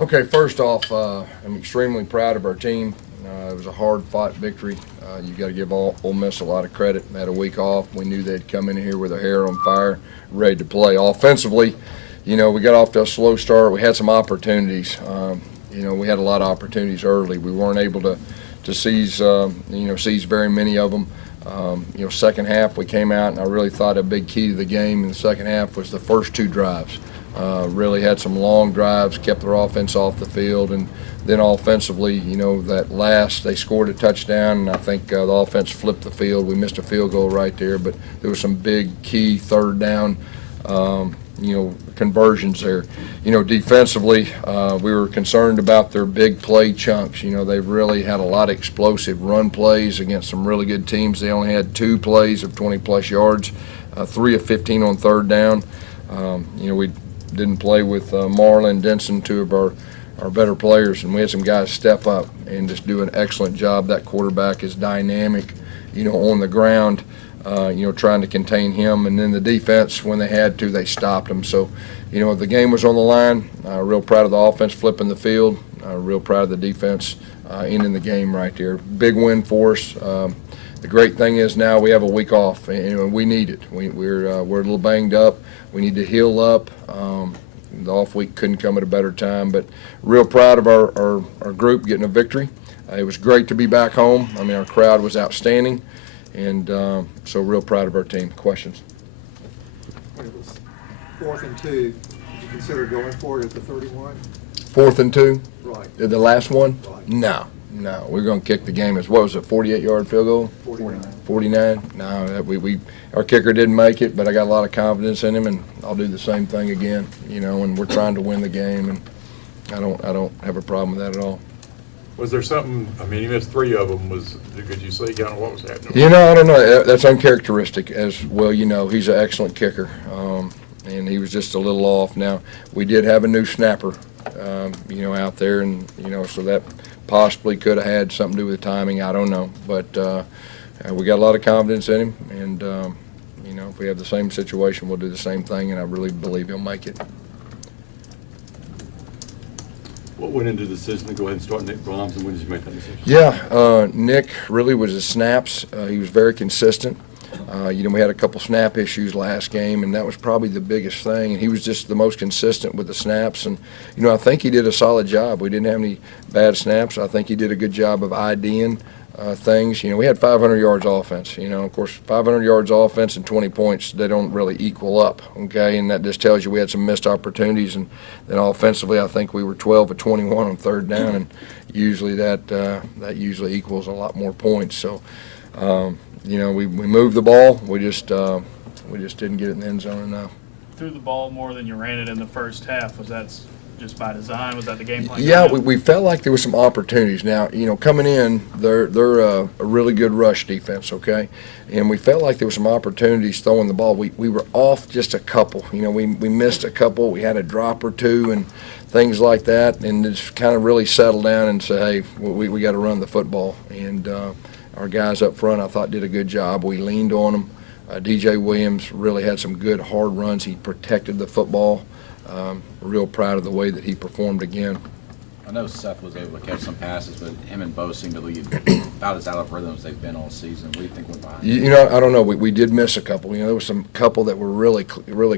Okay, first off, I'm extremely proud of our team. It was a hard-fought victory. You got to give Ole Miss a lot of credit. They had a week off. We knew they'd come in here with their hair on fire, ready to play. Offensively, we got off to a slow start. We had some opportunities. We had a lot of opportunities early. We weren't able to seize very many of them. Second half we came out, and I really thought a big key to the game in the second half was the first two drives. Really had some long drives, kept their offense off the field, and then offensively, that last, they scored a touchdown, and I think the offense flipped the field. We missed a field goal right there, but there was some big key third down, conversions there. Defensively, we were concerned about their big play chunks. They've really had a lot of explosive run plays against some really good teams. They only had 2 plays of 20-plus yards, 3 of 15 on third down. We didn't play with Marlon Denson, 2 of our better players, and we had some guys step up and just do an excellent job. That quarterback is dynamic, on the ground, trying to contain him. And then the defense, when they had to, they stopped them. So, the game was on the line. Real proud of the offense flipping the field. Real proud of the defense ending the game right there. Big win for us. The great thing is now we have a week off, and we need it. We're a little banged up. We need to heal up. The off week couldn't come at a better time, but real proud of our group getting a victory. It was great to be back home. I mean, our crowd was outstanding, and so real proud of our team. Questions? It was 4th and 2. Did you consider going for it at the 31? 4th and 2? Right. The last one? Right. No. We're going to kick the game as, what was it, 48-yard field goal? 49. 49? No, our kicker didn't make it, but I got a lot of confidence in him, and I'll do the same thing again, and we're trying to win the game, and I don't have a problem with that at all. Was there something, I mean, he missed 3 of them, could you see kind of what was happening? I don't know. That's uncharacteristic as well. He's an excellent kicker, and he was just a little off. Now, we did have a new snapper, out there, and, so that possibly could have had something to do with the timing. I don't know. But we got a lot of confidence in him, and, if we have the same situation, we'll do the same thing, and I really believe he'll make it. What went into the decision to go ahead and start Nick Brahms, and when did you make that decision? Yeah, Nick really was his snaps. He was very consistent. We had a couple snap issues last game, and that was probably the biggest thing. And he was just the most consistent with the snaps. And, I think he did a solid job. We didn't have any bad snaps. I think he did a good job of IDing things. We had 500 yards offense. Of course, 500 yards offense and 20 points, they don't really equal up, okay? And that just tells you we had some missed opportunities. And then offensively, I think we were 12 of 21 on third down, and usually that usually equals a lot more points. So, we moved the ball. We just didn't get it in the end zone enough. Threw the ball more than you ran it in the first half. Was that just by design? Was that the game plan? Yeah, we felt like there were some opportunities. Now, coming in, they're a really good rush defense, okay? And we felt like there were some opportunities throwing the ball. We were off just a couple. We missed a couple. We had a drop or two and things like that, and just kind of really settled down and say, hey, we got to run the football. And our guys up front, I thought, did a good job. We leaned on them. DJ Williams really had some good hard runs. He protected the football. Real proud of the way that he performed again. I know Seth was able to catch some passes, but him and Bo seemed to be about as out of rhythm as they've been all season. What do you think went behind? I don't know. We did miss a couple. There was some couple that were really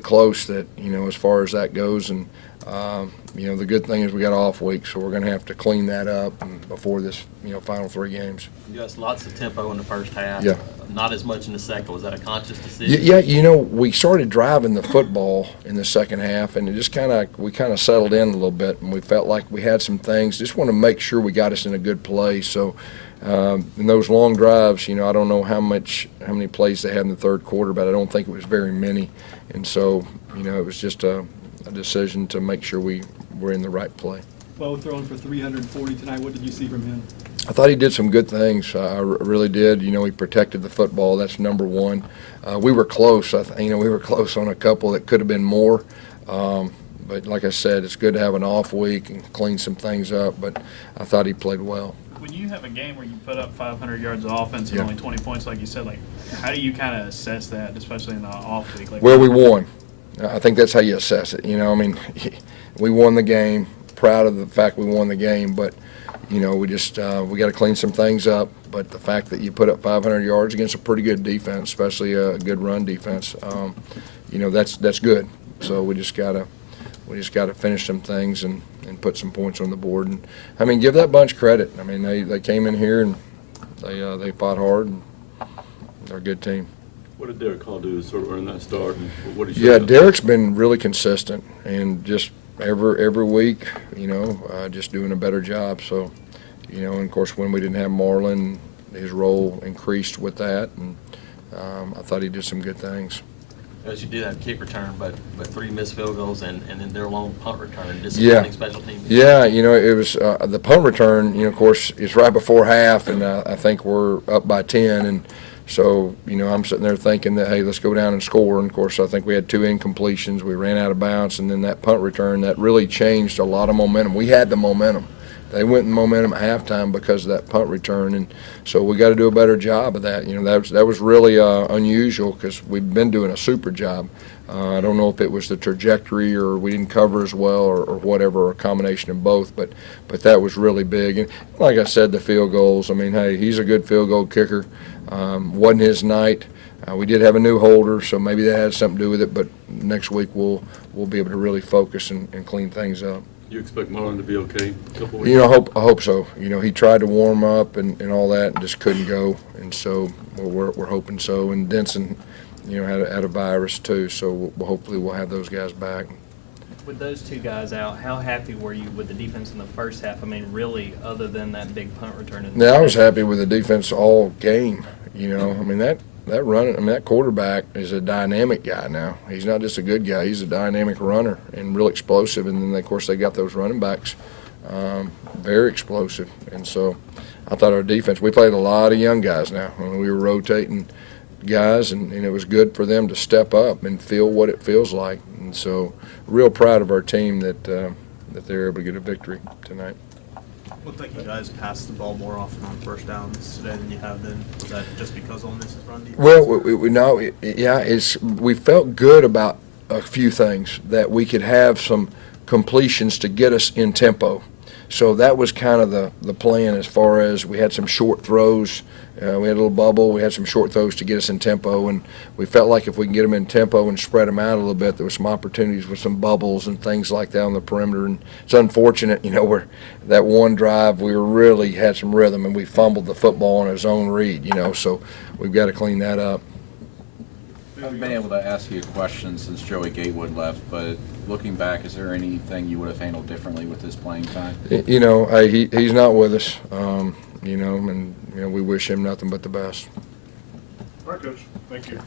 close that, as far as that goes. And, the good thing is we got an off week, so we're going to have to clean that up before this, final 3 games. Yes, lots of tempo in the first half. Yeah. Not as much in the second. Was that a conscious decision? Yeah, we started driving the football in the second half, and it just we kind of settled in a little bit, and we felt like we had some things. Just want to make sure we got us in a good place. So in those long drives, I don't know how many plays they had in the third quarter, but I don't think it was very many. And so, it was just a decision to make sure we were in the right play. Bo throwing for 340 tonight. What did you see from him? I thought he did some good things. I really did. He protected the football. That's number one. We were close. We were close on a couple that could have been more. But like I said, it's good to have an off week and clean some things up. But I thought he played well. When you have a game where you put up 500 yards of offense and only 20 points, like you said, how do you kind of assess that, especially in the off week? Well, we won. I think that's how you assess it. We won the game. proud of the fact we won the game, but we just we got to clean some things up. But the fact that you put up 500 yards against a pretty good defense, especially a good run defense, that's good. So we just gotta finish some things and put some points on the board. And I mean, give that bunch credit. I mean, they came in here and they fought hard, and they're a good team. What did Derek Hall do to sort of earn that start? And what did Yeah, Derek's been really consistent and just every week, just doing a better job. So, and of course when we didn't have Marlon, his role increased with that, and I thought he did some good things. As you did have kick return, but 3 missed field goals and then their long punt return, disappointing special teams. Yeah, it was the punt return, of course, it's right before half, and I think we're up by 10, and so, I'm sitting there thinking that, hey, let's go down and score, and of course I think we had 2 incompletions, we ran out of bounds, and then that punt return, that really changed a lot of momentum. We had the momentum. They went in momentum at halftime because of that punt return, and so we got to do a better job of that. That was really unusual because we've been doing a super job. I don't know if it was the trajectory or we didn't cover as well or whatever, or a combination of both, but that was really big. And like I said, the field goals, I mean, hey, he's a good field goal kicker. Wasn't his night. We did have a new holder, so maybe that had something to do with it, but next week we'll be able to really focus and clean things up. You expect Marlon to be okay a couple weeks? I hope so. He tried to warm up and all that and just couldn't go, and so we're hoping so. And Denson, had a virus too, so hopefully we'll have those guys back. With those 2 guys out, how happy were you with the defense in the first half? I mean, really, other than that big punt return. Yeah, I was happy with the defense all game. I mean that that quarterback is a dynamic guy now. He's not just a good guy. He's a dynamic runner and real explosive. And then, of course, they got those running backs, very explosive. And so I thought our defense, we played a lot of young guys now. I mean, we were rotating guys, and it was good for them to step up and feel what it feels like. And so real proud of our team that they're able to get a victory tonight. Looked like you guys passed the ball more often on first downs today than you have then. Was that just because Ole Miss's run defense? Well, we know, we felt good about a few things, that we could have some completions to get us in tempo. So that was kind of the plan, as far as we had some short throws. We had a little bubble. We had some short throws to get us in tempo, and we felt like if we can get them in tempo and spread them out a little bit, there were some opportunities with some bubbles and things like that on the perimeter. And it's unfortunate, where that one drive we really had some rhythm, and we fumbled the football on his own read, so we've got to clean that up. I haven't been able to ask you a question since Joey Gatewood left, but looking back, is there anything you would have handled differently with his playing time? He's not with us, and we wish him nothing but the best. All right, Coach. Thank you.